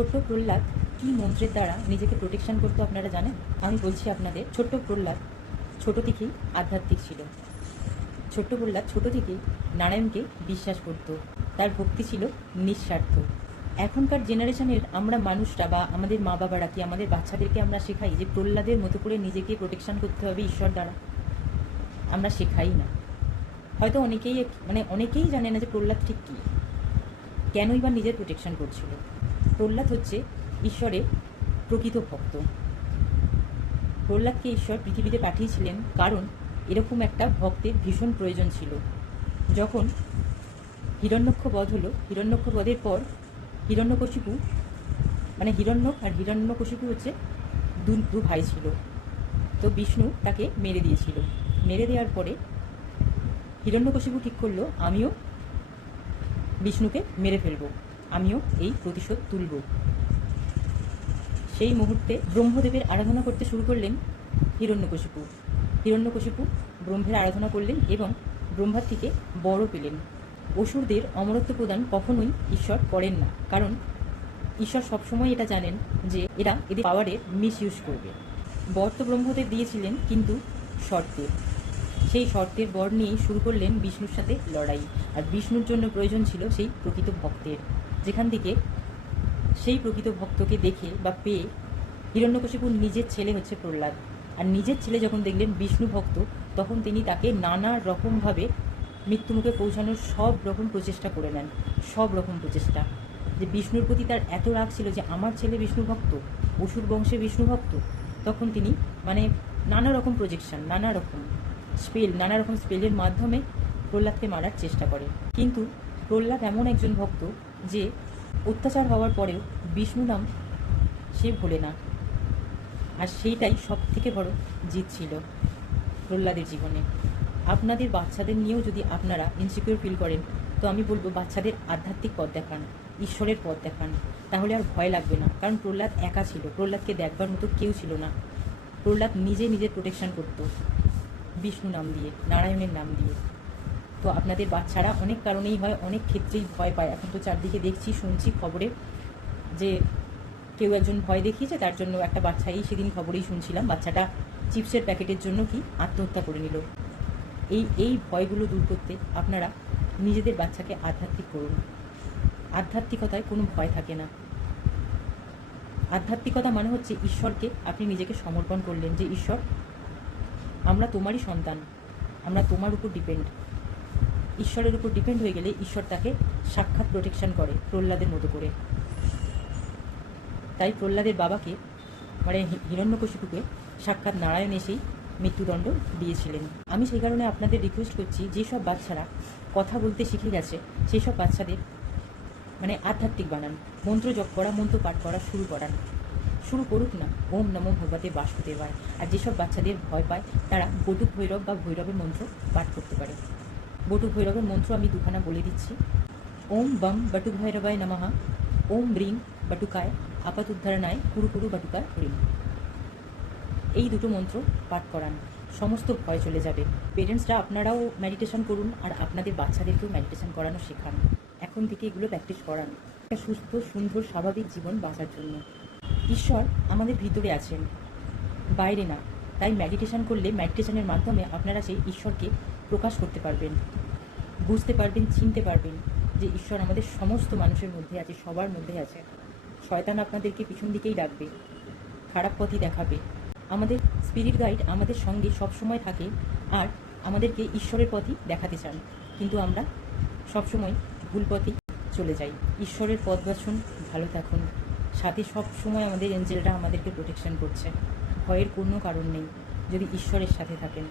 ছোট্ট প্রহ্লাদ কি মন্ত্রের দ্বারা নিজেকে প্রোটেকশন করতো আপনারা জানেন? আমি বলছি আপনাদের, ছোট্ট প্রহ্লাদ ছোট থেকেই আধ্যাত্মিক ছিল। ছোট্ট প্রহ্লাদ ছোট থেকেই নারায়ণকে বিশ্বাস করত, তার ভক্তি ছিল নিঃস্বার্থ। এখনকার জেনারেশনের আমরা মানুষরা বা আমাদের মা বাবারা কি আমাদের বাচ্চাদেরকে আমরা শেখাই যে প্রহ্লাদের মতো করে নিজেকে প্রোটেকশন করতে হবে ঈশ্বর দ্বারা? আমরা শেখাই না। হয়তো অনেকেই জানে না যে প্রহ্লাদ ঠিক কী, কেনই বা নিজের প্রোটেকশন করছিল। প্রহ্লাদ হচ্ছে ঈশ্বরের প্রকৃত ভক্ত। প্রহ্লাদকে ঈশ্বর পৃথিবীতে পাঠিয়েছিলেন কারণ এরকম একটা ভক্তের ভীষণ প্রয়োজন ছিল। যখন হিরণ্যক্ষ বধ হলো, হিরণ্যক্ষ বধের পর হিরণ্যকশিপু, হিরণ্যক আর হিরণ্যকশিপু হচ্ছে দু ভাই ছিল। তো বিষ্ণু তাকে মেরে দিয়েছিল। মেরে দেওয়ার পরে হিরণ্যকশিপু ঠিক করলো, আমিও বিষ্ণুকে মেরে ফেলবো, আমিও এই প্রতিশোধ তুলব। সেই মুহূর্তে ব্রহ্মদেবের আরাধনা করতে শুরু করলেন হিরণ্যকশিপু। হিরণ্যকশিপু ব্রহ্মের আরাধনা করলেন এবং ব্রহ্মার থেকে বড় পেলেন। অসুরদের অমরত্ব প্রদান কখনোই ঈশ্বর করেন না, কারণ ঈশ্বর সবসময় এটা জানেন যে এরা এদের পাওয়ারের মিসইউজ করবে। বর তো ব্রহ্মদেব দিয়েছিলেন, কিন্তু শর্তে। সেই শর্তের বর নিয়েই শুরু করলেন বিষ্ণুর সাথে লড়াই। আর বিষ্ণুর জন্য প্রয়োজন ছিল সেই প্রকৃত ভক্তের, যেখান থেকে সেই প্রকৃত ভক্তকে দেখে বা পেয়ে হিরণ্যকশিপুর নিজের ছেলে হচ্ছে প্রহ্লাদ। আর নিজের ছেলে যখন দেখলেন বিষ্ণু ভক্ত, তখন তিনি তাকে নানা রকমভাবে মৃত্যুমুখে পৌঁছানোর সব রকম প্রচেষ্টা করে নেন। সব রকম প্রচেষ্টা, যে বিষ্ণুর প্রতি তার এত রাগ ছিল যে আমার ছেলে বিষ্ণু ভক্ত, অসুর বংশে বিষ্ণু ভক্ত। তখন তিনি নানা রকম প্রজেকশন, নানা রকম স্পেলের মাধ্যমে প্রহ্লাদকে মারার চেষ্টা করে। কিন্তু প্রহ্লাদ এমন একজন ভক্ত যে অত্যাচার হওয়ার পরেও বিষ্ণু নাম সে ভোলে না। আর সেইটাই সব থেকে বড় জিত ছিল প্রহ্লাদের জীবনে। আপনাদের বাচ্চাদের নিয়েও যদি আপনারা ইনসিকিউর ফিল করেন, তো আমি বলবো বাচ্চাদের আধ্যাত্মিক পথ দেখান, ঈশ্বরের পথ দেখান, তাহলে আর ভয় লাগবে না। কারণ প্রহ্লাদ একা ছিল, প্রহ্লাদকে দেখবার মতো কেউ ছিল না। প্রহ্লাদ নিজের প্রোটেকশন করত বিষ্ণু নাম দিয়ে, নারায়ণের নাম দিয়ে। তো আপনাদের বাচ্চারা অনেক কারণেই হয়, অনেক ক্ষেত্রেই ভয় পায়। এখন তো চারদিকে দেখছি, শুনছি খবরে যে কেউ একজন ভয় দেখিয়েছে, তার জন্য একটা বাচ্চা, সেদিন খবরেই শুনছিলাম, বাচ্চাটা চিপসের প্যাকেটের জন্য আত্মহত্যা করে নিল। এই ভয়গুলো দূর করতে আপনারা নিজেদের বাচ্চাকে আধ্যাত্মিক করুন। আধ্যাত্মিকতায় কোনো ভয় থাকে না। আধ্যাত্মিকতা মানে হচ্ছে ঈশ্বরকে আপনি নিজেকে সমর্পণ করলেন, যে ঈশ্বর আমরা তোমারই সন্তান, আমরা তোমার উপর ডিপেন্ড। ঈশ্বরের উপর ডিপেন্ড হয়ে গেলে ঈশ্বর তাকে সাক্ষাৎ প্রোটেকশন করে প্রহ্লাদের মতো করে। তাই প্রহ্লাদের বাবাকে হিরণ্যকশিপুকে সাক্ষাৎ নারায়ণ এসেই মৃত্যুদণ্ড দিয়েছিলেন। আমি সেই কারণে আপনাদের রিকোয়েস্ট করছি, যেসব বাচ্চারা কথা বলতে শিখে গেছে সেই সব বাচ্চাদের আধ্যাত্মিক বানান, মন্ত্র জপ করা, মন্ত্র পাঠ করা শুরু করুক না। ওম নমো ভগবতে বাসুদেবায়। আর যেসব বাচ্চাদের ভয় পায় তারা বটুক ভৈরব বা ভৈরবের মন্ত্র পাঠ করতে পারে। বটুক ভৈরবের মন্ত্র আমি দুখানা বলে দিচ্ছি। ওম বম বটুক ভৈরবায় নমঃ, ওম ব্রিং বটুকায় আপাত উদ্ধারণায় কুরু কুরু বটুকায় হরিণ। এই দুটো মন্ত্র পাঠ করান, সমস্ত ভয় চলে যাবে। পেরেন্টসরা আপনারাও মেডিটেশন করুন আর আপনাদের বাচ্চাদেরকেও মেডিটেশন করানো শেখান। এখন থেকে এগুলো প্র্যাকটিস করান, একটা সুস্থ, সুন্দর, স্বাভাবিক জীবন বাঁচার জন্য। ঈশ্বর আমাদের ভিতরে আছেন, বাইরে না। তাই মেডিটেশন করলে, মেডিটেশনের মাধ্যমে আপনারা সেই ঈশ্বরকে প্রকাশ করতে পারবেন, বুঝতে পারবেন, চিনতে পারবেন যে ঈশ্বর আমাদের সমস্ত মানুষের মধ্যে আছে, সবার মধ্যে আছে। শয়তান আপনাদেরকে পিছন দিকেই ডাকবে, খারাপ পথই দেখাবে। আমাদের স্পিরিট গাইড আমাদের সঙ্গে সবসময় থাকে আর আমাদেরকে ঈশ্বরের পথই দেখাতে চান, কিন্তু আমরা সবসময় ভুল পথেই চলে যাই। ঈশ্বরের পথ বাছুন, ভালো থাকুন। সাথে সবসময় আমাদের এঞ্জেলরা আমাদেরকে প্রোটেকশন করছে। ভয়ের কোনো কারণ নেই যদি ঈশ্বরের সাথে থাকেন।